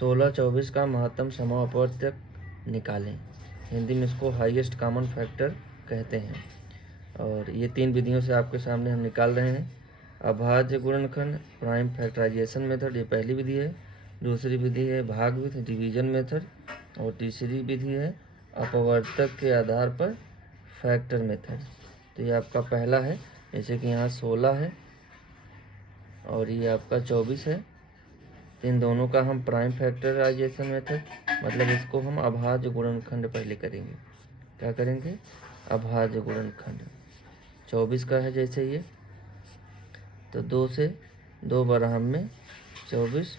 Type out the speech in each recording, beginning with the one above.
16-24 का महत्तम समापवर्तक निकालें। हिंदी में इसको हाईएस्ट कॉमन फैक्टर कहते हैं। और ये 3 विधियों से आपके सामने हम निकाल रहे हैं। अभाज्य गुणनखंड प्राइम फैक्टराइजेशन मेथड, ये पहली विधि है। दूसरी विधि है भाग विधि डिवीजन मेथड। और तीसरी विधि है अपवर्तक के आधार पर फैक्टर मेथड। तो ये आपका पहला है, जैसे कि यहाँ 16 है और ये आपका 24 है। इन दोनों का हम प्राइम फैक्टराइजेशन मेथड, मतलब इसको हम अभाज्य गुणनखंड पहले करेंगे। क्या करेंगे? अभाज्य गुणनखंड। 24 का है जैसे ये, तो 2 से 2 बराबर में 24,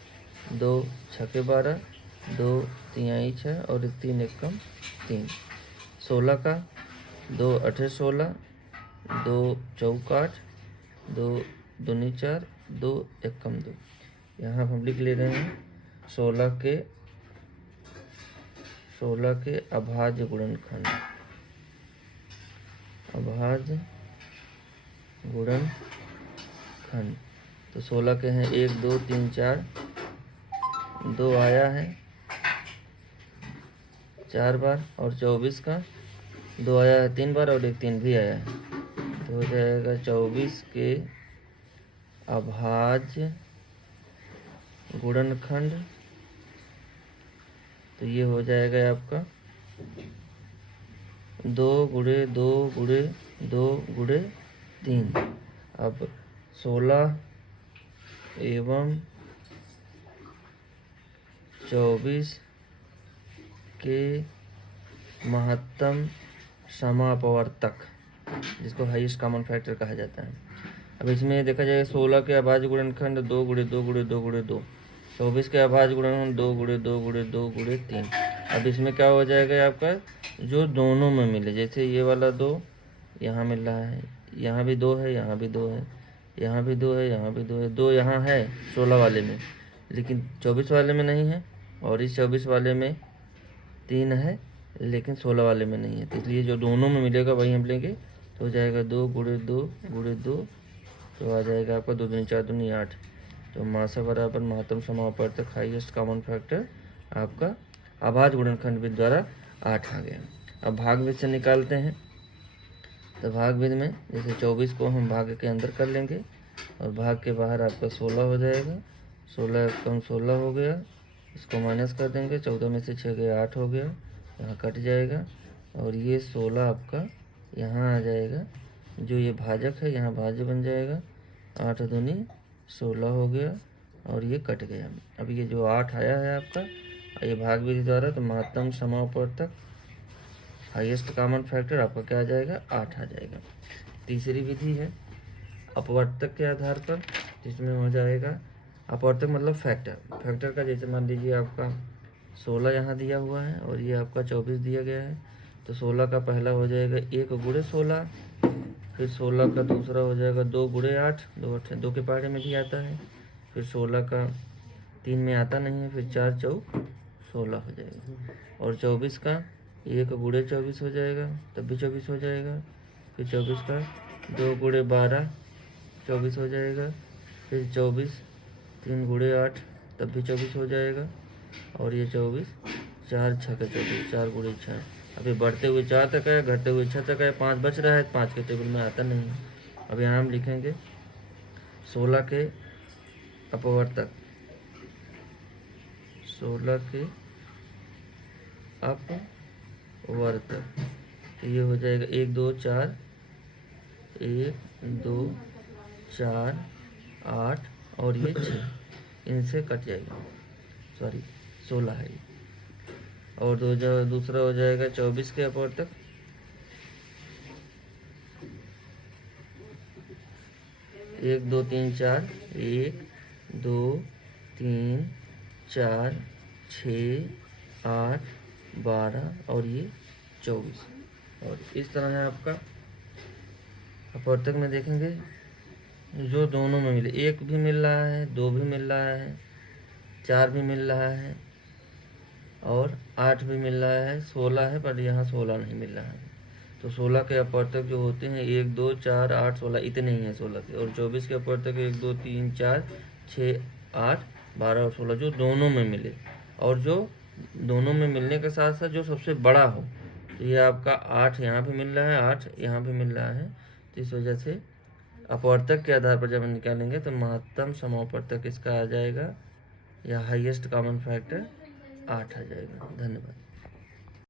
2 छके 12, 2 तिहाई 6 और 3 एकम 3। 16 का 2 अठे 16, 2 चौक 8, 2 दूनी 4, 2 एकम 2। यहाँ हम लिख ले रहे हैं 16 के अभाज्य गुणनखंड। अभाज्य गुणनखंड तो 16 के हैं 1 2 3 4, 2 आया है 4 बार, और 24 का 2 आया है 3 बार और 1 3 भी आया है। तो हो जाएगा 24 के अभाज्य गुणनखंड। तो ये हो जाएगा आपका 2 गुणे 2 गुणे 2 गुणे 3। अब 16 एवं 24 के महत्तम समापवर्तक, जिसको हाईएस्ट कॉमन फैक्टर कहा जाता है। अब इसमें देखा जाएगा 16 के अभाज्य गुणनखंड 2 गुणे 2 गुणे 2 गुणे 2। 24 के अभाज्य गुणनखंड 2 गुणे 2 गुणे 2 गुणे 3। अब इसमें क्या हो जाएगा आपका, जो दोनों में मिले, जैसे ये वाला 2 यहाँ मिल रहा है, यहाँ भी 2 है, यहाँ भी 2 है, यहाँ भी 2 है, यहाँ भी 2 है। 2 यहाँ है 16 वाले में, लेकिन 24 वाले में नहीं है, और इस 24 वाले में 3 है लेकिन 16 वाले में नहीं है। तो इसलिए जो दोनों में मिलेगा वही हम लेंगे। तो हो जाएगा 2 गुणे 2 गुणे 2, तो आ जाएगा आपका 2 दूनी 4 दूनी 8। तो मासा बराबर महत्तम समापवर्तक हाईएस्ट कॉमन फैक्टर आपका अभाज्य गुणनखंड विधि द्वारा 8 आ गया। अब भाग विधि से निकालते हैं। तो भाग विधि में जैसे 24 को हम भाग के अंदर कर लेंगे और भाग के बाहर आपका 16 हो जाएगा। 16 कम 16 हो गया, इसको माइनस कर देंगे। 14 में से 6 गया 8 हो गया, यहाँ कट जाएगा। और ये 16 आपका यहाँ आ जाएगा, जो ये भाजक है यहाँ भाज्य बन जाएगा। 8 दूनी 16 हो गया और ये कट गया। अब ये जो 8 आया है आपका, ये भाग विधि द्वारा, तो महत्तम समापवर्तक हाईएस्ट कॉमन फैक्टर आपका क्या आ जाएगा? 8 आ जाएगा। तीसरी विधि है अपवर्तक के आधार पर, जिसमें हो जाएगा अपवर्तक मतलब फैक्टर का, जैसे मान लीजिए आपका 16 यहाँ दिया हुआ है और ये आपका 24 दिया गया है। तो 16 का पहला हो जाएगा 1 गुणे 16, फिर 16 का दूसरा हो जाएगा 2 गुणे 8, 2 के पहाड़े में भी आता है। फिर 16 का 3 में आता नहीं है, फिर 4 चौक 16 हो जाएगा। और 24 का 1 गुणे 24 हो जाएगा, तब भी 24 हो जाएगा। फिर 24 का 2 गुणे 12 24 हो जाएगा। फिर 24 3 गुणे 8, तब भी 24 हो जाएगा। और ये 24 4 छके 24, 4 गुणे 6। अभी बढ़ते हुए 4 तक है, घटते हुए 6 तक है, 5 बच रहा है, 5 के टेबल में आता नहीं है। अब यहाँ हम लिखेंगे 16 के अपवर्तक, 16 के अपवर्तक। तो ये हो जाएगा 1 2 4, 1 2 4 8 और ये 6, इनसे कट जाएगा। सॉरी 16 है। और दूसरा हो जाएगा 24 के अपवर्तक, 1 2 3 4, 1 2 3 4 6 8 12 और ये 24। और इस तरह है आपका अपवर्तक में देखेंगे जो दोनों में मिले, 1 भी मिल रहा है, 2 भी मिल रहा है, 4 भी मिल रहा है और 8 भी मिल रहा है, 16 है पर यहाँ 16 नहीं मिल रहा है। तो 16 के अपवर्तक जो होते हैं 1 2 4 8 16, इतने ही हैं 16 के। और 24 के अपवर्तक 1 2 3 4 6 8 12 और 16, जो दोनों में मिले। और जो दोनों में मिलने के साथ साथ जो सबसे बड़ा हो। तो ये आपका 8 यहाँ पे मिल रहा है, 8 यहाँ पे मिल रहा है, तो इस वजह से अपवर्तक के आधार पर जब हम निकालेंगे तो महत्तम समापवर्तक इसका आ जाएगा या हाईएस्ट कॉमन फैक्टर 8 आ जाएगा। धन्यवाद।